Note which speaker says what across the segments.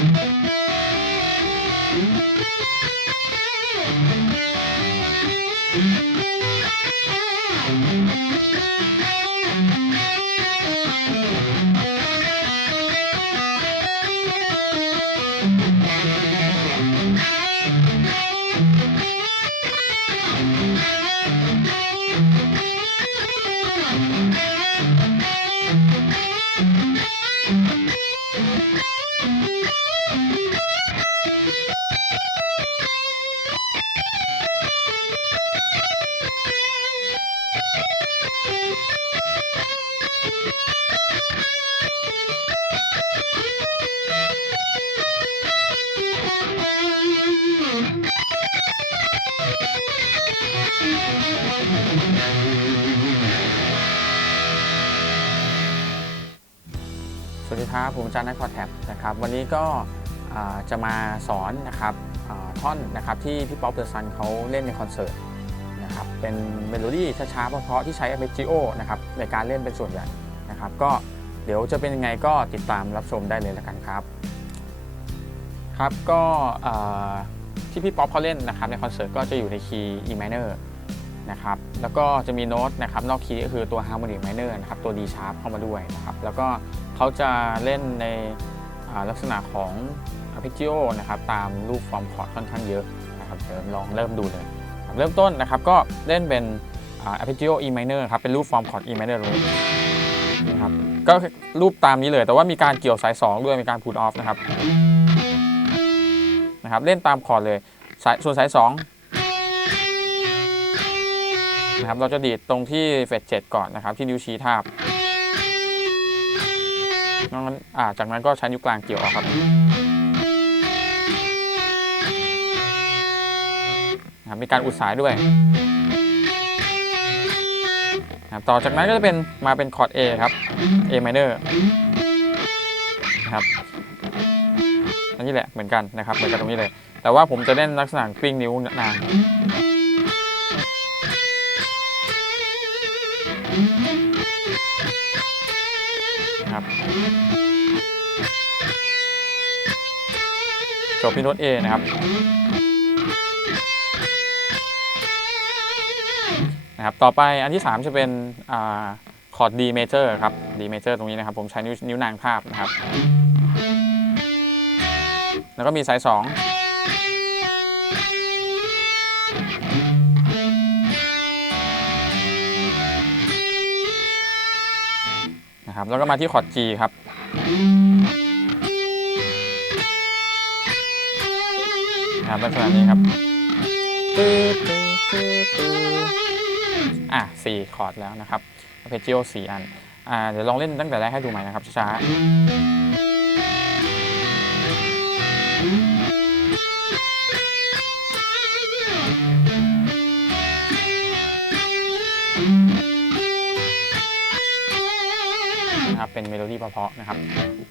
Speaker 1: สวั ครับผมอาจารย์นักคอร์แท็บนะครับวันนี้ก็จะมาสอนนะครับท่อนนะครับที่พี่ป๊อปเดอะซันเขาเล่นในคอนเสิร์ตนะครับเป็นเมโลดี้ช้าๆเพราะๆที่ใช้ arpeggio นะครับในการเล่นเป็นส่วนใหญ่นะครับก็เดี๋ยวจะเป็นยังไงก็ติดตามรับชมได้เลยละกันครับครับก็ที่พี่ป๊อปเขาเล่นนะครับในคอนเสิร์ตก็จะอยู่ในคีย์ E minor นะครับแล้วก็จะมีโน้ตนะครับนอกคีย์ก็คือตัว harmonic minor นะครับตัว D sharp เข้ามาด้วยนะครับแล้วก็เขาจะเล่นในลักษณะของ arpeggio นะครับตามรูปฟอร์มคอร์ดค่อนข้างเยอะนะครับเดี๋ยวลองเริ่มดูเลยเริ่มต้นนะครับก็เล่นเป็นอ่า arpeggio E minor ครับเป็นรูปฟอร์มคอร์ด E minor เลยนะครับก็รูปตามนี้เลย แต่ว่ามีการเกี่ยวสาย 2 ด้วยมีการ put off นะครับนะครับเล่นตามคอร์ดเลยสายส่วนสาย 2 นะครับ เราจะดีดตรงที่เฟดเจ็ดก่อนนะครับ ที่นิ้วชี้ทาบนอกนั้นจากนั้นก็ใช้นิ้วกลางเกี่ยวออกครับนะครับมีการอุดสายด้วยนะครับต่อจากนั้นก็จะเป็นมาเป็นคอร์ด A ครับ A minor นะครับอันนี้แหละเหมือนกันนะครับเหมือนกันตรงนี้เลย แต่ว่าผมจะเล่นลักษณะกลิ้งนิ้วนาง ครับจบที่โน้ต A นะครับนะครับ ต่อไปอันที่ 3 จะเป็นอคอร์ด D major ครับ D major ตรงนี้นะครับ ผมใช้นิ้วนางทาบนะครับ แล้วก็มีสาย 2 ครับ แล้วก็มาที่คอร์ด G ครับ ครับลักษณะนี้ครับอะสี่คอร์ดแล้วนะครับเพจิโอสี่อัน อ่า เดี๋ยวลองเล่นตั้งแต่แรกให้ดูใหม่นะครับช้าๆ เป็นเมโลดี้เพาะๆนะครับ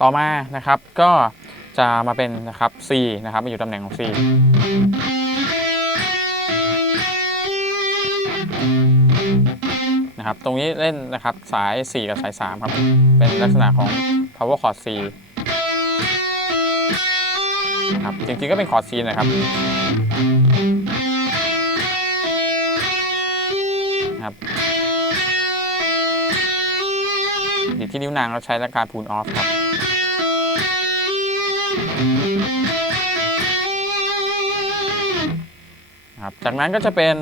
Speaker 1: ต่อมานะครับก็จะมาเป็นนะครับ C นะครับมาอยู่ตำแหน่งของ C นะครับตรงนี้เล่นนะครับสาย 4 กับสาย 3 ครับ เป็นลักษณะของ power chord C นะครับจริงๆก็เป็นคอร์ด C นะครับ ดีดที่นิ้วนางเราใช้และการ pull off ครับครับ จากนั้นก็จะเป็น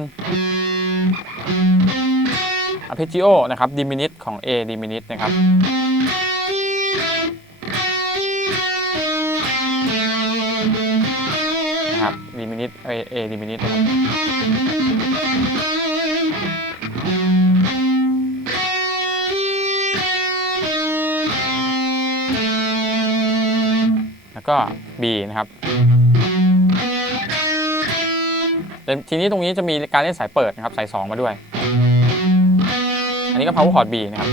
Speaker 1: arpeggio นะครับ diminished ของ A diminut นะครับนะครับ diminished A diminut นะครับ ก็ B นะครับแต่ทีนี้ตรงนี้จะมีการเล่นสายเปิดนะครับสาย2มาด้วย อันนี้ก็ power chord B นะครับ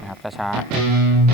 Speaker 1: นะครับช้าๆ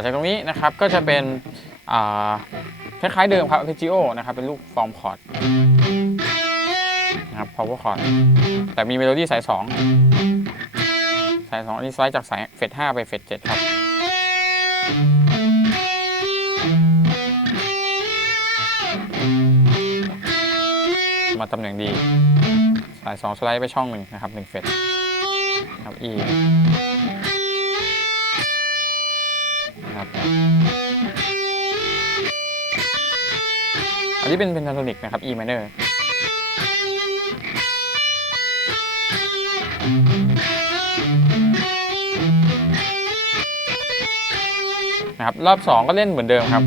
Speaker 1: อจากตรงนี้นะครับก็จะเป็นคล้ายๆเดิมครับ arpeggio นะครับเป็นลูกฟอร์มคอร์ดนะครับ power chord แต่มีเมโลดี้สาย 2 สาย 2 อันนี้สไลด์จากสายเฟด5ไปเฟด7ครับ มาตำแหน่งดี สาย 2 สไลด์ไปช่องหนึ่งนะครับ1เฟดครับ E นี้เป็นเพนทาโทนิกนะครับ E minor นะครับรอบ 2 ก็เล่นเหมือนเดิมครับ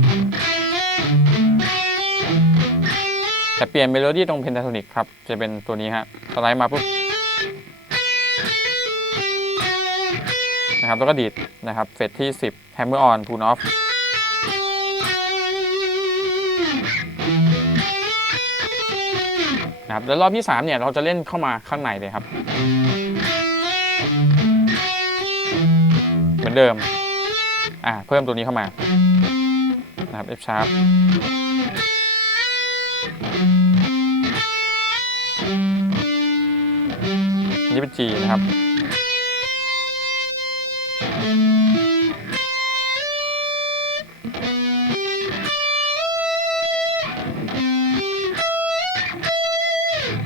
Speaker 1: แต่เปลี่ยนเมโลดี้ตรงเพนทาโทนิกครับ จะเป็นตัวนี้ฮะสไลด์มาปุ๊บนะครับแล้วก็ดีดนะครับ เฟสที่ 10 Hammer on Pull off นะครับแล้วรอบที่3เนี่ยเราจะเล่นเข้ามาข้างในเลยครับ เหมือนเดิมอ่าเพิ่มตัวนี้เข้ามานะครับ F sharp นี่เป็น G นะครับ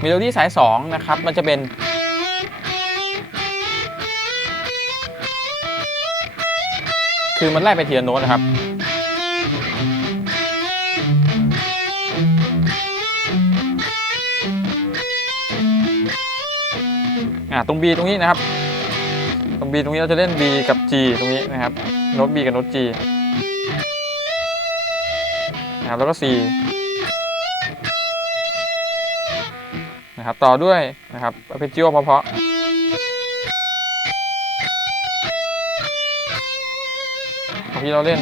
Speaker 1: โลดี้สาย2นะครับมันจะเป็น คือมันไล่ไปทีละโน้ตนะครับอ่าตรง B ตรงนี้นะครับ ตรง B ตรงนี้เราจะเล่น B กับ G ตรงนี้นะครับโน้ต B กับโน้ต G นะครับแล้วก็ C นะครับ ต่อด้วยนะครับ arpeggio เพาะที่เราเล่น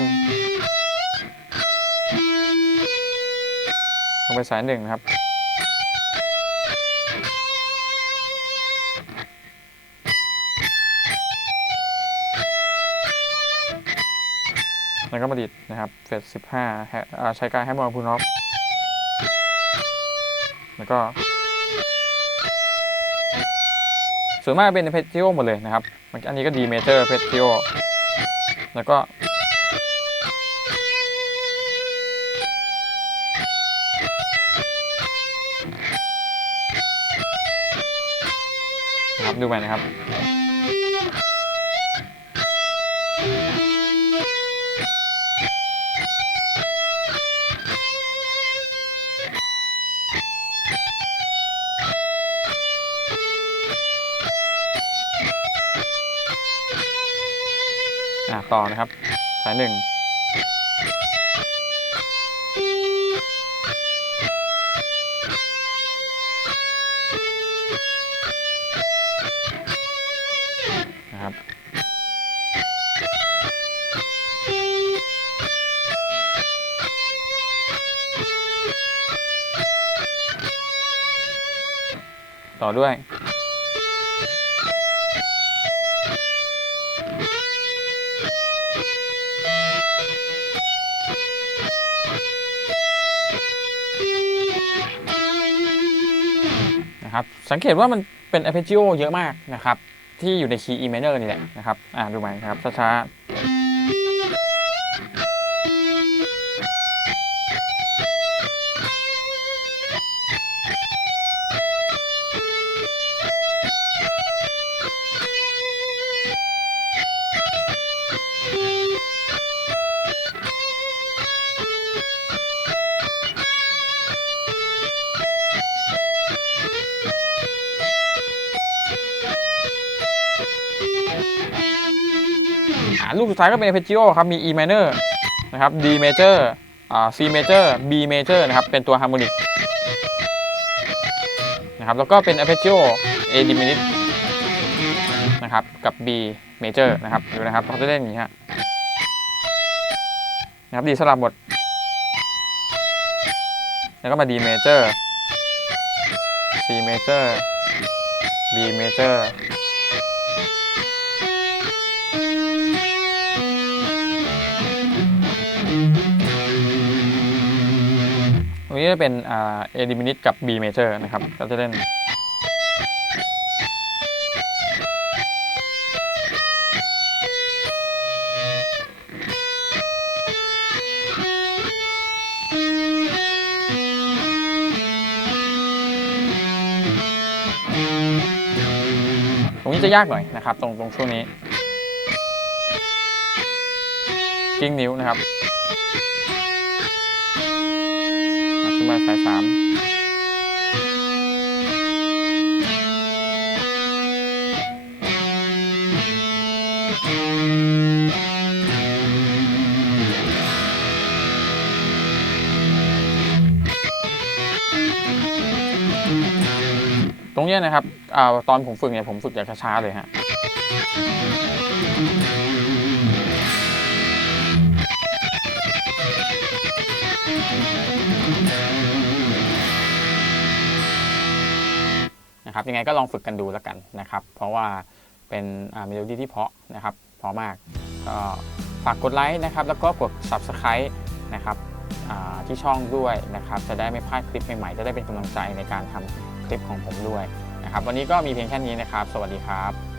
Speaker 1: ลงไปสายหนึ่งนะครับ แล้วก็มาดิดนะครับ เฟสสิบห้าใช้การให้มองพูนอฟแล้วก็ ส่วนมากเป็นเพชทิโอหมดเลยนะครับ อันนี้ก็ดีเมเจอร์เพชทิโอแล้วก็ครับดูไปนะครับ อะต่อนะครับ สายหนึ่งนะครับ ต่อด้วย นะครับ สังเกตว่ามันเป็น arpeggio เยอะมากนะครับ ที่อยู่ในคีย์ E minor นี่แหละนะครับ อ่าดูไหมครับช้าๆาลูกสุดท้ายก็เป็น arpeggio ครับ มี E minor นะครับ D major อ่า C major B major นะครับ เป็นตัว harmonic นะครับแล้วก็เป็น arpeggio A diminished นะครับ กับ B major นะครับดูนะครับเขาจะเล่นอย่างนี้ฮะนะครับดีสลับหมด แล้วก็มา D major C major B major รงนี้จะเป็นอ่า A diminished กับ B major นะครับ ก็จะเล่น ตรงนี้จะยากหน่อยนะครับ ตรงตรงช่วงนี้ กิ้งนิ้วนะครับ มาสายสามตรงเนี้ยนะครับอตอนผมฝึกเนี่ยผมฝึกอย่างช้าๆเลยฮะ นะครับยังไงก็ลองฝึกกันดูแล้วกันนะครับ เพราะว่าเป็นเมโลดี้ที่เพาะนะครับเพาะมากก็ฝากกดไลค์นะครับ แล้วก็กด Subscribe นะครับที่ช่องด้วยนะครับ จะได้ไม่พลาดคลิปใหม่ๆ จะได้เป็นกำลังใจในการทำคลิปของผมด้วยนะครับ วันนี้ก็มีเพียงแค่นี้นะครับ สวัสดีครับ